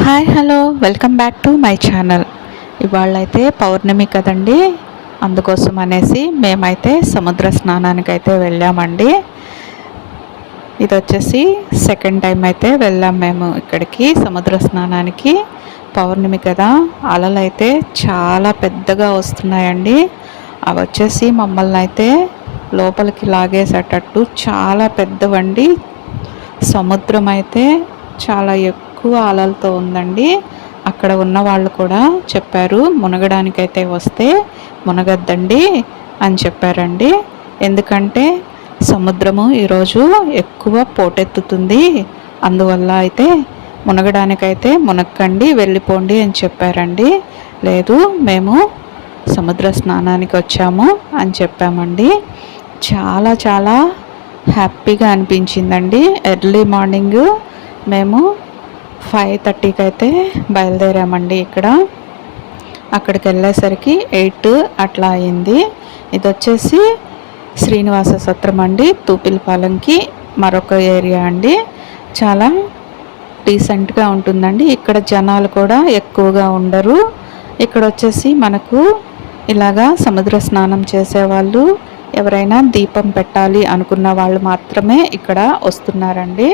Hi hello. Welcome back to my channel. ఇవాళ అయితే పౌర్ణమి కదండి. అందుకోసం అనేసి మేమైతే సముద్ర స్నానానికి అయితే వెళ్ళామండి. ఇది వచ్చేసి సెకండ్ టైం అయితే వెళ్ళాం మేము ఇక్కడికి సముద్ర స్నానానికి. పౌర్ణమి కదా. అలలు అయితే చాలా పెద్దగా వస్తున్నాయండి. అవి వచ్చేసి మమ్మల్ని అయితే లోపలికి లాగేసేటట్టు చాలా పెద్దవండి. సముద్రం అయితే చాలా ఎక్కువ ఎక్కువ ఆలలతో ఉందండి. అక్కడ ఉన్న వాళ్ళు కూడా చెప్పారు మునగడానికైతే వస్తే మునగద్దండి అని చెప్పారండి. ఎందుకంటే సముద్రము ఈరోజు ఎక్కువ పోటెత్తుతుంది. అందువల్ల అయితే మునగడానికైతే మునక్కండి వెళ్ళిపోండి అని చెప్పారండి. లేదు మేము సముద్ర స్నానానికి వచ్చాము అని చెప్పామండి. చాలా చాలా హ్యాపీగా అనిపించిందండి. ఎర్లీ మార్నింగ్ మేము ఫైవ్ థర్టీకి అయితే బయలుదేరామండి ఇక్కడ. అక్కడికి వెళ్ళేసరికి ఎయిట్ అట్లా అయింది. ఇది వచ్చేసి శ్రీనివాస సత్రం అండి తూపిల్పాలెంకి మరొక ఏరియా అండి. చాలా డీసెంట్గా ఉంటుందండి. ఇక్కడ జనాలు కూడా ఎక్కువగా ఉండరు. ఇక్కడ వచ్చేసి మనకు ఇలాగా సముద్ర స్నానం చేసేవాళ్ళు ఎవరైనా దీపం పెట్టాలి అనుకున్న వాళ్ళు మాత్రమే ఇక్కడ వస్తున్నారండి.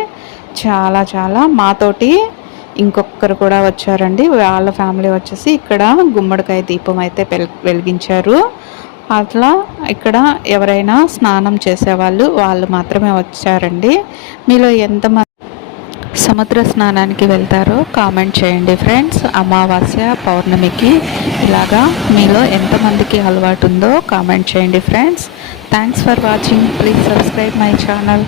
చాలా చాలా మాతోటి ఇంకొకరు కూడా వచ్చారండి. వాళ్ళ ఫ్యామిలీ వచ్చేసి ఇక్కడ గుమ్మడికాయ దీపం అయితే వెలిగించారు. అట్లా ఇక్కడ ఎవరైనా స్నానం చేసేవాళ్ళు వాళ్ళు మాత్రమే వచ్చారండి. మీలో ఎంతమంది సముద్ర స్నానానికి వెళ్తారో కామెంట్ చేయండి ఫ్రెండ్స్. అమావాస్య పౌర్ణమికి ఇలాగా మీలో ఎంతమందికి అలవాటు ఉందో కామెంట్ చేయండి friends. Thanks for watching. Please subscribe my channel.